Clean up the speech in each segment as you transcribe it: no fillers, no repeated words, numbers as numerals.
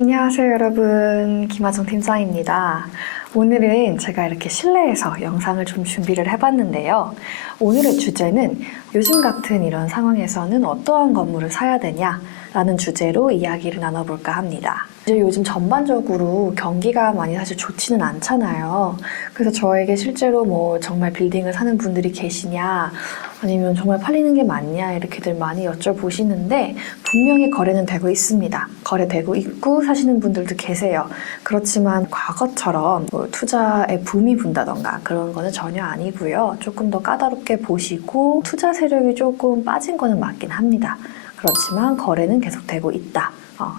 안녕하세요 여러분, 김하정 팀장입니다. 오늘은 제가 이렇게 실내에서 영상을 좀 준비를 해봤는데요. 오늘의 주제는 요즘 같은 이런 상황에서는 어떠한 건물을 사야 되냐 라는 주제로 이야기를 나눠볼까 합니다. 이제 요즘 전반적으로 경기가 많이 사실 좋지는 않잖아요. 그래서 저에게 실제로 뭐 정말 빌딩을 사는 분들이 계시냐 아니면 정말 팔리는 게 맞냐 이렇게들 많이 여쭤보시는데 분명히 거래는 되고 있습니다. 거래되고 있고 사시는 분들도 계세요. 그렇지만 과거처럼 뭐 투자에 붐이 분다던가 그런 거는 전혀 아니고요. 조금 더 까다롭게 보시고 투자 세력이 조금 빠진 거는 맞긴 합니다. 그렇지만 거래는 계속되고 있다.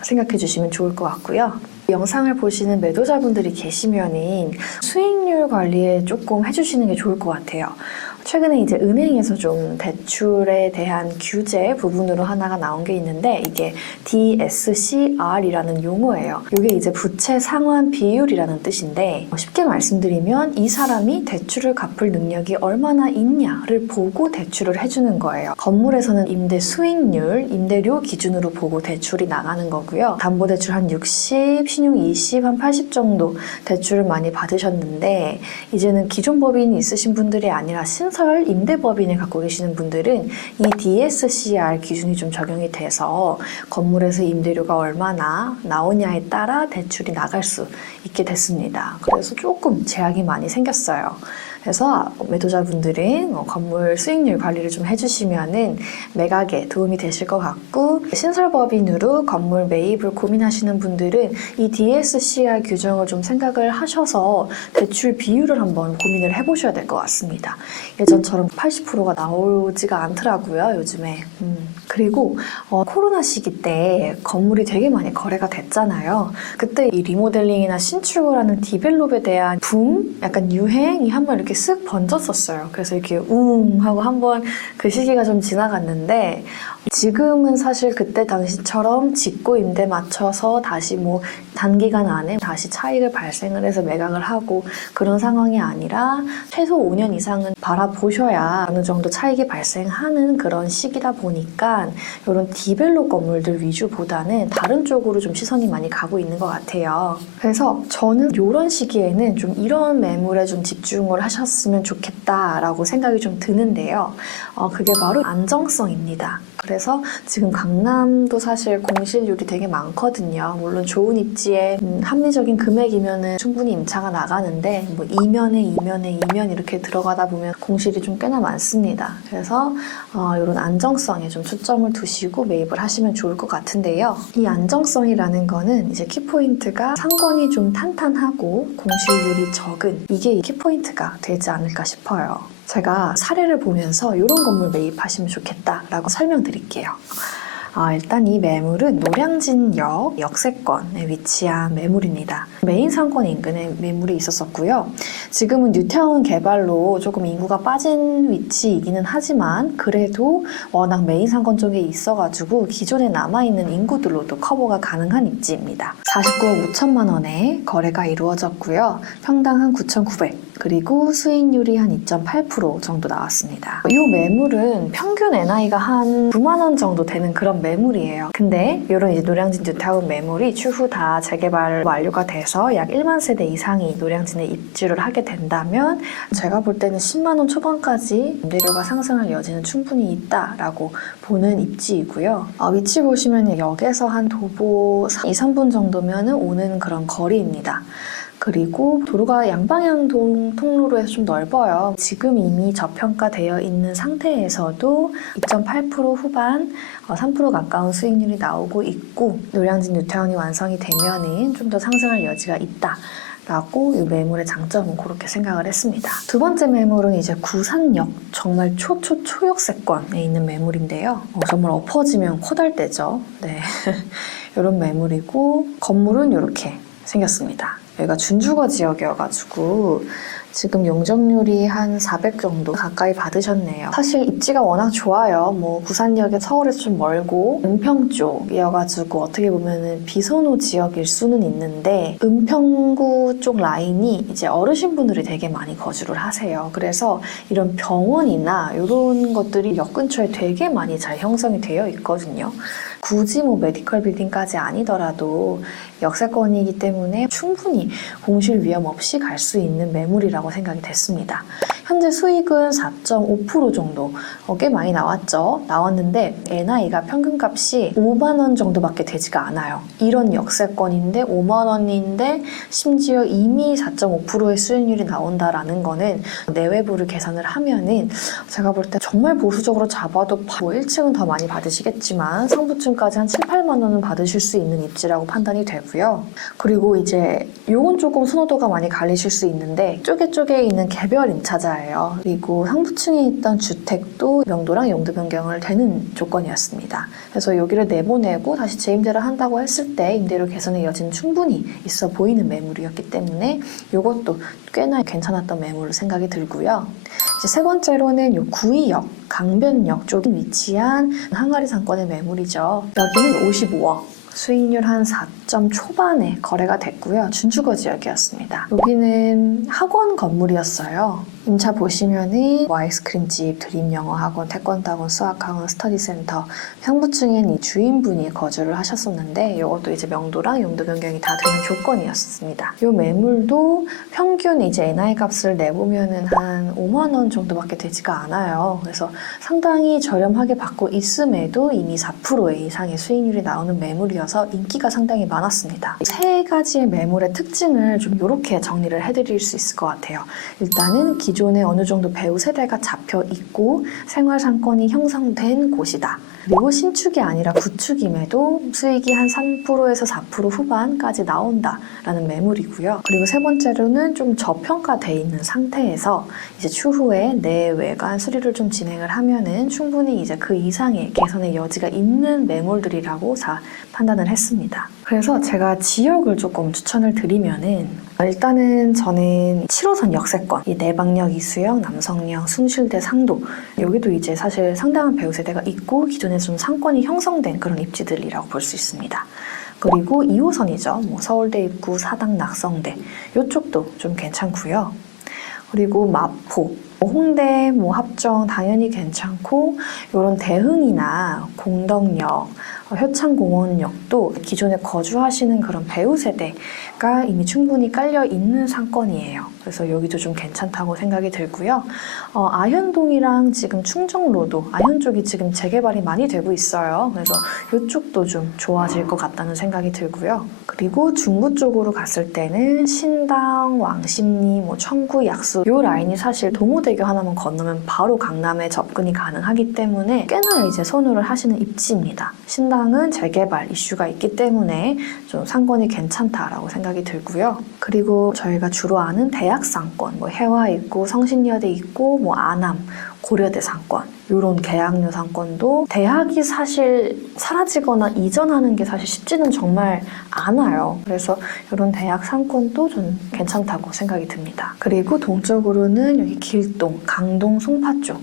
생각해 주시면 좋을 것 같고요. 영상을 보시는 매도자분들이 계시면은 수익률 관리에 조금 해주시는 게 좋을 것 같아요. 최근에 이제 은행에서 좀 대출에 대한 규제 부분으로 하나가 나온 게 있는데 이게 DSCR이라는 용어예요. 이게 이제 부채 상환 비율이라는 뜻인데 쉽게 말씀드리면 이 사람이 대출을 갚을 능력이 얼마나 있냐를 보고 대출을 해주는 거예요. 건물에서는 임대 수익률, 임대료 기준으로 보고 대출이 나가는 거고요. 담보대출 한 60, 신용 20, 한 80 정도 대출을 많이 받으셨는데 이제는 기존 법인이 있으신 분들이 아니라 신설 임대법인을 갖고 계시는 분들은 이 DSCR 기준이 좀 적용이 돼서 건물에서 임대료가 얼마나 나오냐에 따라 대출이 나갈 수 있게 됐습니다. 그래서 조금 제약이 많이 생겼어요. 그래서 매도자분들은 건물 수익률 관리를 좀 해주시면은 매각에 도움이 되실 것 같고 신설법인으로 건물 매입을 고민하시는 분들은 이 DSCR 규정을 좀 생각을 하셔서 대출 비율을 한번 고민을 해보셔야 될 것 같습니다. 예전처럼 80%가 나오지가 않더라고요, 요즘에. 그리고 코로나 시기 때 건물이 되게 많이 거래가 됐잖아요. 그때 이 리모델링이나 신축을 하는 디벨롭에 대한 붐? 약간 유행이 한번 이렇게 쓱 번졌었어요. 그래서 이렇게 하고 한번 그 시기가 좀 지나갔는데 지금은 사실 그때 당시처럼 짓고 임대 맞춰서 다시 뭐 단기간 안에 다시 차익을 발생을 해서 매각을 하고 그런 상황이 아니라 최소 5년 이상은 바라보셔야 어느 정도 차익이 발생하는 그런 시기다 보니까 이런 디벨롭 건물들 위주보다는 다른 쪽으로 좀 시선이 많이 가고 있는 것 같아요. 그래서 저는 이런 시기에는 좀 이런 매물에 좀 집중을 하셨으면 좋겠다라고 생각이 좀 드는데요. 그게 바로 안정성입니다. 그래서 지금 강남도 사실 공실률이 되게 많거든요. 물론 좋은 입지에 합리적인 금액이면은 충분히 임차가 나가는데 뭐 2면에 이렇게 들어가다 보면 공실이 좀 꽤나 많습니다. 그래서 이런 안정성에 좀 초점을 두시고 매입을 하시면 좋을 것 같은데요. 이 안정성이라는 거는 이제 키포인트가 상권이 좀 탄탄하고 공실률이 적은 이게 키포인트가 되지 않을까 싶어요. 제가 사례를 보면서 이런 건물 매입하시면 좋겠다라고 설명드릴게요. 일단 이 매물은 노량진역 역세권에 위치한 매물입니다. 메인 상권 인근에 매물이 있었었고요. 지금은 뉴타운 개발로 조금 인구가 빠진 위치이기는 하지만 그래도 워낙 메인 상권 쪽에 있어가지고 기존에 남아있는 인구들로도 커버가 가능한 입지입니다. 49억 5천만 원에 거래가 이루어졌고요. 평당 한 9,900 그리고 수익률이 한 2.8% 정도 나왔습니다. 이 매물은 평균 NI가 한 9만 원 정도 되는 그런 매물이에요. 근데 이런 이제 노량진 뉴타운 매물이 추후 다 재개발 완료가 돼서 약 1만 세대 이상이 노량진에 입주를 하게 된다면 제가 볼 때는 10만 원 초반까지 임대료가 상승할 여지는 충분히 있다라고 보는 입지이고요. 위치 보시면 역에서 한 도보 2, 3분 정도면 오는 그런 거리입니다. 그리고 도로가 양방향 통로로 해서 좀 넓어요. 지금 이미 저평가되어 있는 상태에서도 2.8% 후반, 3% 가까운 수익률이 나오고 있고 노량진 뉴타운이 완성이 되면은 좀 더 상승할 여지가 있다. 라고 이 매물의 장점은 그렇게 생각을 했습니다. 두 번째 매물은 이제 구산역, 정말 초역세권에 있는 매물인데요. 정말 엎어지면 코달대죠. 네, 이런 매물이고 건물은 이렇게 생겼습니다. 여기가 준주거 지역이어가지고 지금 용적률이 한 400 정도 가까이 받으셨네요. 사실 입지가 워낙 좋아요. 뭐 부산역에 서울에서 좀 멀고 은평 쪽이어가지고 어떻게 보면은 비선호 지역일 수는 있는데 은평구 쪽 라인이 이제 어르신분들이 되게 많이 거주를 하세요. 그래서 이런 병원이나 이런 것들이 역 근처에 되게 많이 잘 형성이 되어 있거든요. 굳이 뭐 메디컬 빌딩까지 아니더라도 역세권이기 때문에 충분히 공실 위험 없이 갈 수 있는 매물이라고 생각이 됐습니다. 현재 수익은 4.5% 정도, 꽤 많이 나왔는데 NI가 평균값이 5만 원 정도밖에 되지가 않아요. 이런 역세권인데 5만 원인데 심지어 이미 4.5%의 수익률이 나온다라는 거는 내외부를 계산을 하면은 제가 볼 때 정말 보수적으로 잡아도 뭐 1층은 더 많이 받으시겠지만 상부층까지 한 7, 8만 원은 받으실 수 있는 입지라고 판단이 되고요. 그리고 이제 요건 조금 선호도가 많이 갈리실 수 있는데 쪼개 있는 개별 임차자예요. 그리고 상부층에 있던 주택도 명도랑 용도 변경을 되는 조건이었습니다. 그래서 여기를 내보내고 다시 재임대를 한다고 했을 때 임대료 개선의 여지는 충분히 있어 보이는 매물이었기 때문에 이것도 꽤나 괜찮았던 매물로 생각이 들고요. 이제 세 번째로는 요 구의역, 강변역 쪽에 위치한 항아리 상권의 매물이죠. 여기는 55억. 수익률 한 4점 초반에 거래가 됐고요. 준주거 지역이었습니다. 여기는 학원 건물이었어요. 임차 보시면은 뭐 아이스크림집, 드림영어학원, 태권도학원, 수학학원, 스터디센터, 상부층엔 이 주인분이 거주를 하셨었는데 이것도 이제 명도랑 용도 변경이 다 되는 조건이었습니다. 이 매물도 평균 이제 NI 값을 내보면은 한 5만 원 정도밖에 되지가 않아요. 그래서 상당히 저렴하게 받고 있음에도 이미 4% 이상의 수익률이 나오는 매물이어서 인기가 상당히 많았습니다. 세 가지의 매물의 특징을 좀 이렇게 정리를 해드릴 수 있을 것 같아요. 일단은 기존에 어느 정도 배우 세대가 잡혀 있고 생활 상권이 형성된 곳이다. 그리고 신축이 아니라 구축임에도 수익이 한 3%에서 4% 후반까지 나온다라는 매물이고요. 그리고 세 번째로는 좀 저평가돼 있는 상태에서 이제 추후에 내외관 수리를 좀 진행을 하면은 충분히 이제 그 이상의 개선의 여지가 있는 매물들이라고 판단을 했습니다. 그래서 제가 지역을 조금 추천을 드리면은 일단은 저는 7호선 역세권, 이 내방역, 이수역, 남성역, 숭실대, 상도 여기도 이제 사실 상당한 배우 세대가 있고 기존에 좀 상권이 형성된 그런 입지들이라고 볼 수 있습니다. 그리고 2호선이죠. 뭐 서울대 입구, 사당, 낙성대 이쪽도 좀 괜찮고요. 그리고 마포, 홍대, 뭐 합정 당연히 괜찮고 이런 대흥이나 공덕역, 효창공원역도 기존에 거주하시는 그런 배우 세대가 이미 충분히 깔려 있는 상권이에요. 그래서 여기도 좀 괜찮다고 생각이 들고요. 아현동이랑 지금 충정로도 아현 쪽이 지금 재개발이 많이 되고 있어요. 그래서 이쪽도 좀 좋아질 것 같다는 생각이 들고요. 그리고 중구 쪽으로 갔을 때는 신당, 왕십리, 뭐 청구, 약수 이 라인이 사실 동호대교 하나만 건너면 바로 강남에 접근이 가능하기 때문에 꽤나 이제 선호를 하시는 입지입니다. 신당은 재개발 이슈가 있기 때문에 좀 상권이 괜찮다라고 생각이 들고요. 그리고 저희가 주로 아는 대학 상권, 뭐 해화 있고 성신여대 있고 뭐 안암, 고려대 상권 이런 계약류 상권도 대학이 사실 사라지거나 이전하는 게 사실 쉽지는 정말 않아요. 그래서 이런 대학 상권도 좀 괜찮다고 생각이 듭니다. 그리고 동쪽으로는 여기 길동, 강동, 송파 쪽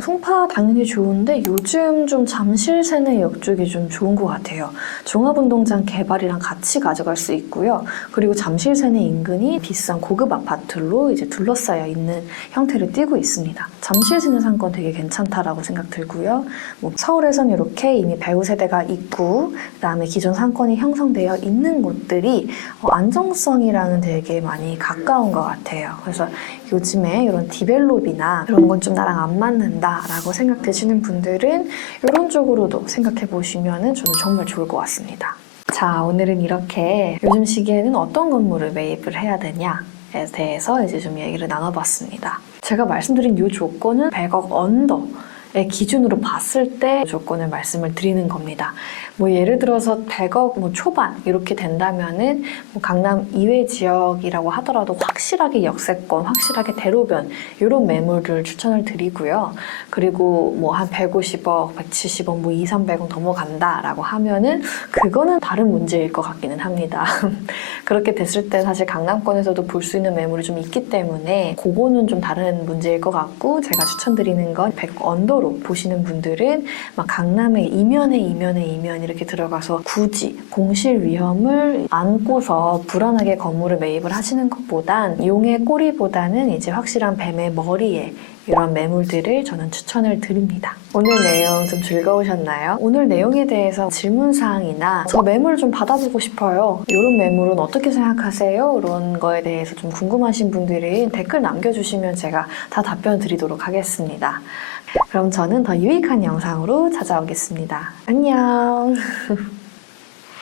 송파 당연히 좋은데 요즘 좀 잠실 세내역 쪽이 좀 좋은 것 같아요. 종합운동장 개발이랑 같이 가져갈 수 있고요. 그리고 잠실 세내 인근이 비싼 고급 아파트로 이제 둘러싸여 있는 형태를 띠고 있습니다. 잠실 세내 상권 되게 괜찮다라고 생각 들고요. 뭐 서울에선 이렇게 이미 배우 세대가 있고 그다음에 기존 상권이 형성되어 있는 곳들이 안정성이랑은 되게 많이 가까운 것 같아요. 그래서 요즘에 이런 디벨롭이나 이런 건 좀 나랑 안 맞는다라고 생각되시는 분들은 이런 쪽으로도 생각해 보시면 저는 정말 좋을 것 같습니다. 자, 오늘은 이렇게 요즘 시기에는 어떤 건물을 매입을 해야 되냐에 대해서 이제 좀 얘기를 나눠봤습니다. 제가 말씀드린 이 조건은 100억 언더의 기준으로 봤을 때 조건을 말씀을 드리는 겁니다. 뭐 예를 들어서 100억 뭐 초반 이렇게 된다면은 뭐 강남 이외 지역이라고 하더라도 확실하게 역세권, 확실하게 대로변 이런 매물을 추천을 드리고요. 그리고 뭐 한 150억, 170억, 뭐 2, 300억 넘어간다라고 하면은 그거는 다른 문제일 것 같기는 합니다. 그렇게 됐을 때 사실 강남권에서도 볼 수 있는 매물이 좀 있기 때문에 그거는 좀 다른 문제일 것 같고 제가 추천드리는 건 100억 언더로 보시는 분들은 막 강남의 이면에 이렇게 들어가서 굳이 공실 위험을 안고서 불안하게 건물을 매입을 하시는 것보단 용의 꼬리보다는 이제 확실한 뱀의 머리에 이런 매물들을 저는 추천을 드립니다. 오늘 내용 좀 즐거우셨나요? 오늘 내용에 대해서 질문사항이나 저 매물 좀 받아보고 싶어요. 이런 매물은 어떻게 생각하세요? 이런 거에 대해서 좀 궁금하신 분들이 댓글 남겨주시면 제가 다 답변 드리도록 하겠습니다. 그럼 저는 더 유익한 영상으로 찾아오겠습니다. 안녕!